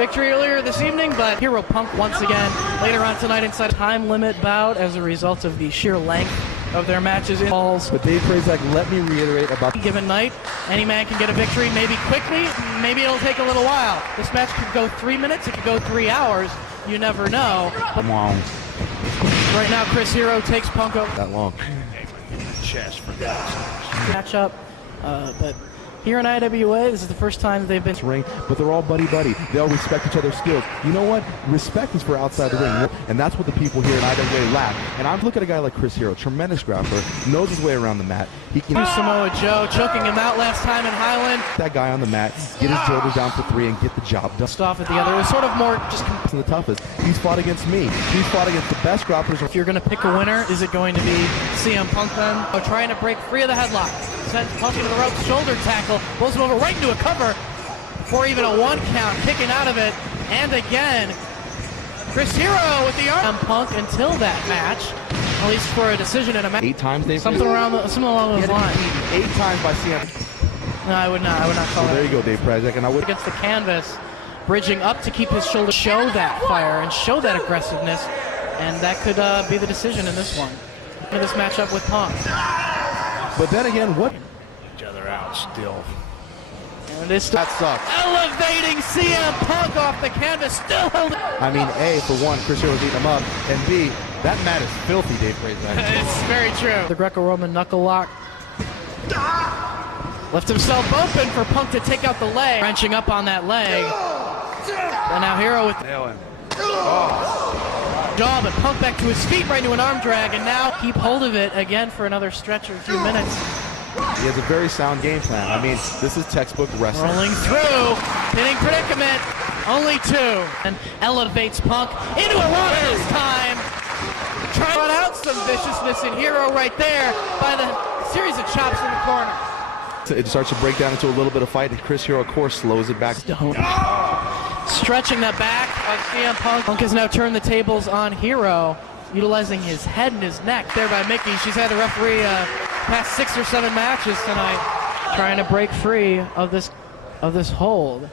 victory earlier this evening, but Hero Punk once again later on tonight inside time limit bout as a result of the sheer length of their matches in balls. But Dave Prazak, let me reiterate about given night, any man can get a victory, maybe quickly, maybe it'll take a little while. This match could go 3 minutes, it could go 3 hours, you never know. long. Right now, Chris Hero takes Punk over. That long. Matchup, but here in IWA, this is the first time they've been ring, but they're all buddy-buddy. They all respect each other's skills. You know what? Respect is for outside the ring, and that's what the people here in IWA lack. And I'm looking at a guy like Chris Hero, tremendous grappler, knows his way around the mat. He can Samoa Joe choking him out last time in Highland. That guy on the mat, get his shoulders down for 3 and get the job done. Off at the other. It was sort of more just the toughest. He's fought against me. He's fought against the best grapplers. If you're going to pick a winner, is it going to be CM Punk then? Oh, trying to break free of the headlock. Sends Punk into the ropes, shoulder tackle, pulls him over right into a cover for even a 1 count, kicking out of it. And again, Chris Hero with the arm. Punk until that match, at least for a decision in a match. 8 times they've something along those lines. 8 times by CM. No, I would not call so it. there you go, Dave Prazak, and I would against the canvas, bridging up to keep his shoulder, show that fire and show that aggressiveness, and that could be the decision in this one. In this matchup with Punk. But then again, what? Each other out still. And this that sucks. Elevating CM Punk off the canvas, still holding. I mean, A, for one, Chris Hero beating him up, and B, that mat is filthy, Dave Prazak. It's very true. The Greco-Roman knuckle lock. Left himself open for Punk to take out the leg. Wrenching up on that leg. And now Hero with jaw, but Punk back to his feet right into an arm drag, and now keep hold of it again for another stretch or 2 minutes. He has a very sound game plan. I mean, this is textbook wrestling. Rolling through, hitting predicament, only 2. And elevates Punk into a run this time. Trying to run out some viciousness in Hero right there by the series of chops in the corner. It starts to break down into a little bit of fight, and Chris Hero, of course, slows it back. Stretching the back of CM Punk. Punk has now turned the tables on Hero, utilizing his head and his neck there by Mickey. She's had the referee past 6 or 7 matches tonight, trying to break free of this hold.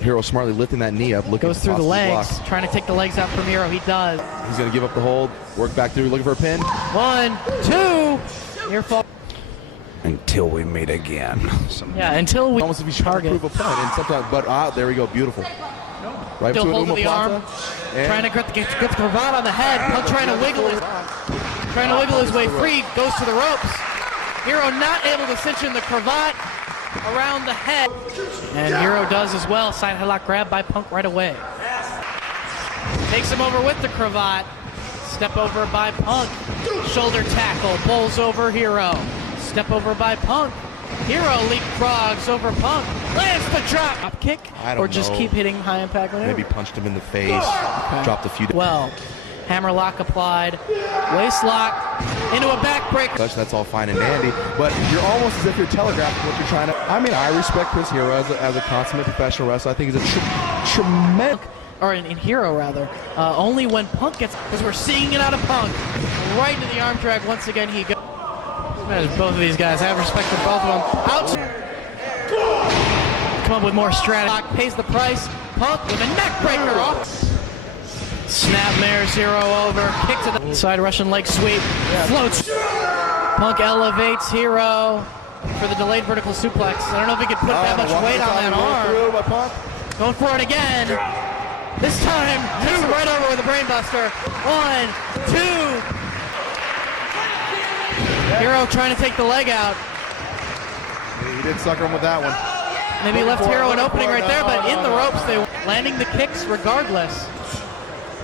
Hero smartly lifting that knee up, looking goes through the legs, trying to take the legs out from Hero. He does. He's going to give up the hold, work back through, looking for a pin. 1, 2, near fall. Until we meet again. Yeah, until we almost if he's trying to prove a point, and sometimes, but there we go, beautiful. Right still to hold of the arm, trying to get the cravat on the head. Punk trying to wiggle his way free, goes to the ropes. Hero not able to cinch in the cravat around the head, and Hero does as well. Side headlock grab by Punk right away. Takes him over with the cravat. Step over by Punk. Shoulder tackle, bowls over Hero. Step over by Punk. Hero leapfrogs over Punk. Lands the drop kick, or just keep hitting high impact maneuver. Maybe punched him in the face, dropped a few. Well, hammer lock applied, waist lock into a backbreaker. That's all fine and dandy, but you're almost as if you're telegraphing what you're trying to. I mean, I respect Chris Hero as a consummate professional wrestler. I think he's a tremendous. Or in Hero rather, only when Punk gets, because we're seeing it out of Punk, right into the arm drag once again he goes. Both of these guys, I have respect for both of them. Out. Come up with more strategy. Pays the price. Punk with a neck breaker off. Snap mares Hero over. Kick to the side Russian leg sweep. Floats. Punk elevates Hero for the delayed vertical suplex. I don't know if he could put that much weight on that arm. Going for it again. This time, takes him right over with a brainbuster. 1, 2. Hero trying to take the leg out. He did sucker him with that one. Maybe left Hero an opening right there, but in the ropes, they landing the kicks regardless.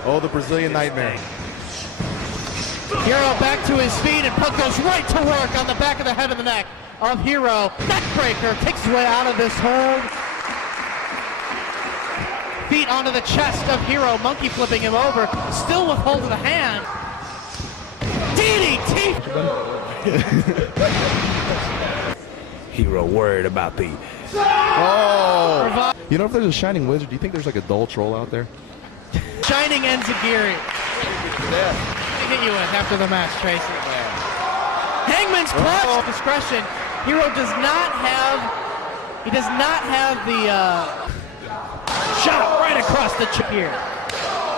Oh, the Brazilian Nightmare. Hero back to his feet, and Punk goes right to work on the back of the head and the neck of Hero. Neckbreaker takes his way out of this hold. Feet onto the chest of Hero, monkey flipping him over, still with hold of the hand. DDT! Hero worried about the. Oh! You know, if there's a Shining Wizard, do you think there's like a dull troll out there? Shining Enziguri. Yeah. I hit you with after the match, Tracy. Hangman's clutch discretion. Hero does not have. He does not have the shot right across the chip here.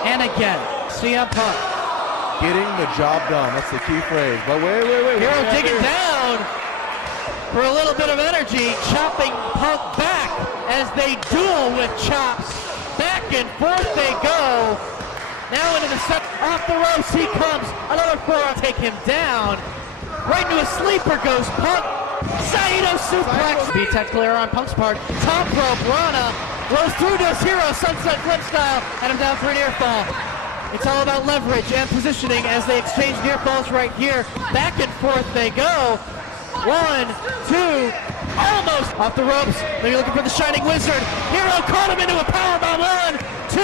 And again, CM Punk. Getting the job done. That's the key phrase. But wait. Hero digging down for a little bit of energy, chopping Punk back as they duel with chops. Back and forth they go. Now into the set. Off the ropes he comes. Another forearm. Take him down. Right into a sleeper goes Punk. Saito suplex. Be tactical error on Punk's part. Top rope. Rana rolls through to Hero. Sunset flip style. And him down for a near fall. It's all about leverage and positioning as they exchange near falls right here. Back and forth they go. 1, 2, almost off the ropes. Maybe looking for the Shining Wizard. Hero caught him into a powerbomb. 1, 2,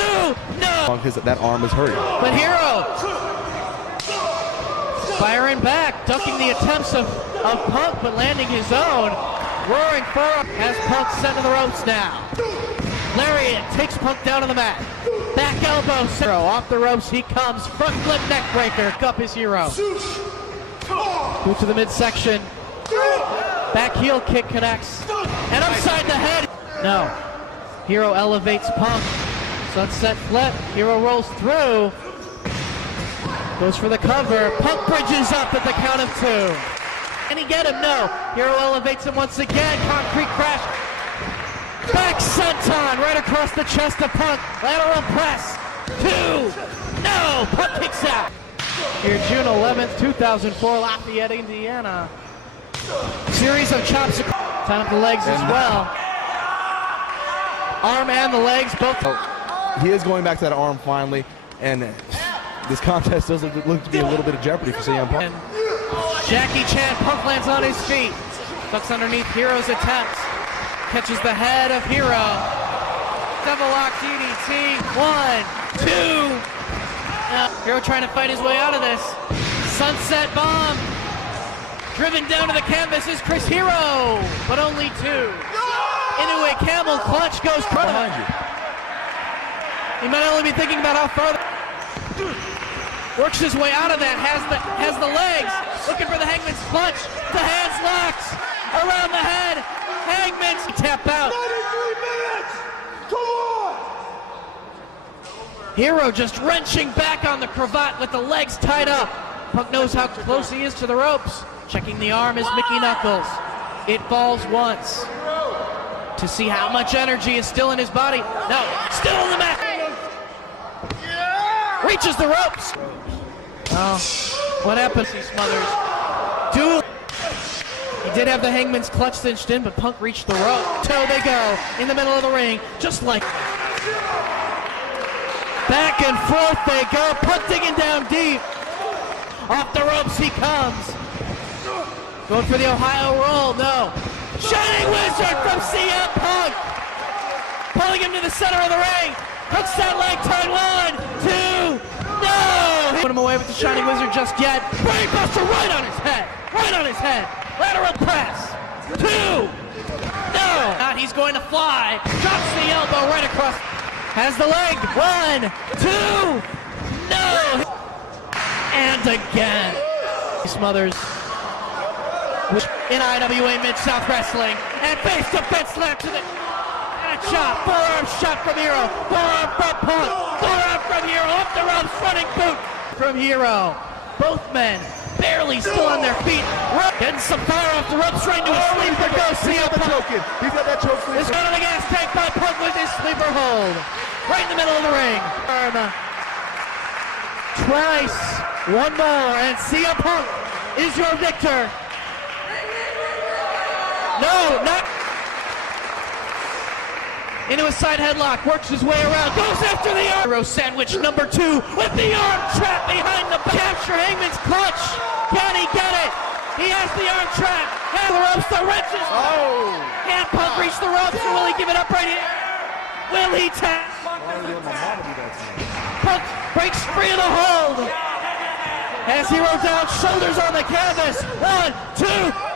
no. That arm is hurting. But Hero firing back, ducking the attempts of Punk, but landing his own. Roaring forearm has Punk sent to the ropes now. Lariat takes Punk down on the mat. Back elbow. Hero off the ropes he comes. Front flip neck breaker. Up his Hero. Move to the midsection. Back heel kick connects. And upside the head. No. Hero elevates Punk. Sunset flip. Hero rolls through. Goes for the cover. Punk bridges up at the count of 2. Can he get him? No. Hero elevates him once again. Concrete crash. Back senton right across the chest of Punk. Lateral press. 2. No. Punk kicks out. Here June 11th, 2004, Lafayette, Indiana. Series of chops. Time up the legs as well. Arm and the legs both. He is going back to that arm finally, and this contest does look to be a little bit of jeopardy for CM Punk. And Jackie Chan, Punk lands on his feet. Ducks underneath Hero's attempts. Catches the head of Hero. Double lock DDT. 1, 2. Hero trying to fight his way out of this. Sunset bomb. Driven down to the canvas is Chris Hero, but only 2. Into a camel clutch goes behind you. He might only be thinking about how far. Works his way out of that. Has the legs. Looking for the Hangman's clutch. The hands locked around the head. Hangman's tap out. 93 minutes. Come on. Hero just wrenching back on the cravat with the legs tied up. Punk knows how close he is to the ropes. Checking the arm is Mickey Knuckles. It falls once to see how much energy is still in his body. No, still in the mat. Reaches the ropes. Oh, what happens? He smothers. Duel. He did have the Hangman's clutch cinched in, but Punk reached the rope. So they go in the middle of the ring, just like. Back and forth they go. Punk digging down deep. Off the ropes he comes. Going for the Ohio roll. No. Shining Wizard from CM Punk. Pulling him to the center of the ring. Hooks that leg tied. 1, 2. No. Put him away with the Shining Wizard just yet. Brainbuster right on his head. Right on his head. Lateral press. 2. No. Now he's going to fly. Drops the elbow right across. Has the leg. 1, 2. No. And again. He smothers. In IWA Mid-South Wrestling. And face-to-face slap to the... And a chop. Forearm shot from Hero. Forearm from Punk. Forearm from Hero. Off the ropes. Running boot from Hero. Both men barely still on their feet. Getting some fire off the ropes. Right into a sleeper. Goes CM Punk. He's got that choke. This one on the gas tank by Punk with his sleeper hold. Right in the middle of the ring. Twice. One more. And CM Punk is your victor. No, not. Into a side headlock, works his way around, goes after the arm. Hero sandwich number 2 with the arm trap behind the capture. Hangman's clutch. Can he get it? He has the arm trap. Has the ropes, the wrenches. Oh! Can Punk reach the ropes or will he give it up right here? Will he tap? Punk breaks free of the hold. Has Hero down, shoulders on the canvas. 1, 2.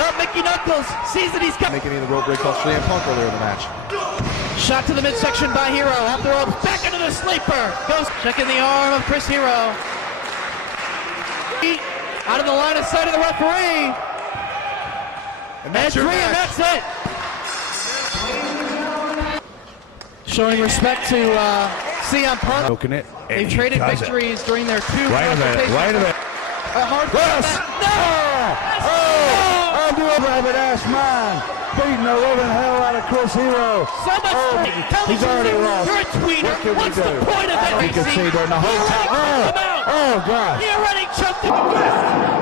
Oh, Mickey Knuckles sees that he's got. Making the rope break off CM Punk earlier in the match. Shot to the midsection by Hero. Off the ropes, back into the sleeper. Goes checking the arm of Chris Hero. Out of the line of sight of the referee. And that's your match. And that's it. showing respect to CM Punk. Poking it. They've traded victories during their two Wait a minute. Wait a minute. A hard Rabbit-ass man beating the living hell out of Chris Hero. So much tell me he's already something. lost. You're a tweener. What can we What's do? the point of it? You can see during the whole time. He already choked him out. Oh, God. He already choked him out.